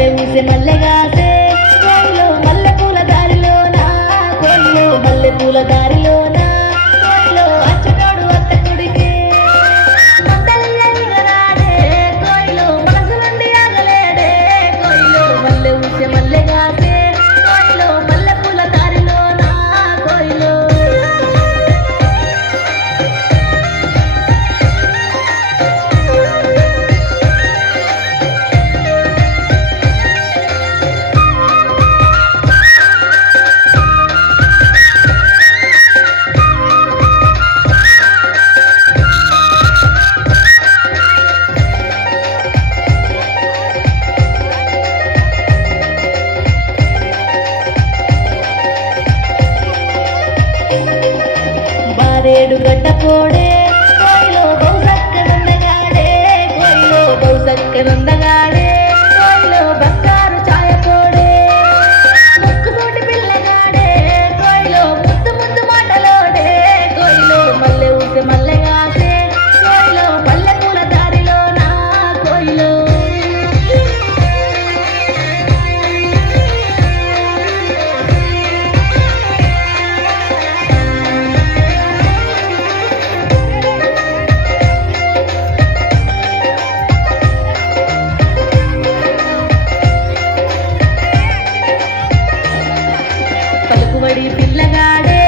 మల్లె ఊసే మల్లెగాసే కోయిలో మల్లె పూల దారిలోనా కోయిలో మల్లె పూల దారిలోనా కోయిలో అచ్చటోడు అత్తకుడికి మందల్లెగరాడే కోయిలో మనసు నుండి ఆగలేడే కోయిలో మల్లె ఊసే మల్లెగాసే కోయిలో మల్లె పూల దారిలోనా కోయిలో బారేడు గడ్డపోడే కోయిలో బౌసక్కనుందగాడే కోయిలో బౌసక్కనుందగాడే కోయిలో బస్కారు ఛాయపోడే ముక్కుసూటి పిల్లగాడే కోయిలో ముద్దు ముద్దు మాటలోడే కోయిలో మల్లె ఊసే మల్లెగాసే కోయిలో మల్లె పూల దారిలోనా కోయిలో పలుకుబడి పిల్లగాడే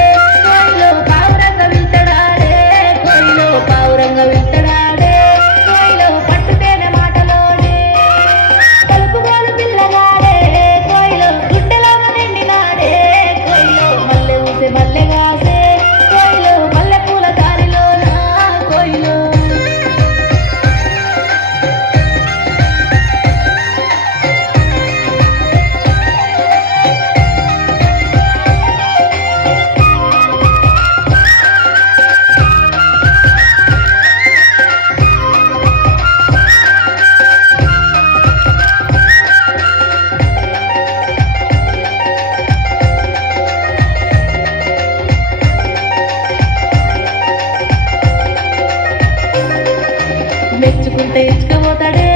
కోయిలో పావురంగ వింటడాడే కోయిలో పావురంగ వింటడాడే కోయిలో పట్టుతేనె మాటలోడే పలుకుబడి పిల్లగాడే కోయిలో గుడ్డెలాగా నిండినాడే కోయిలో మల్లె ఊసే మల్లెగాసే కోయిలో మల్లె పూల దారిలోనా కోయిలో మెచ్చుకుంటే ఇచ్చుకపోతాడే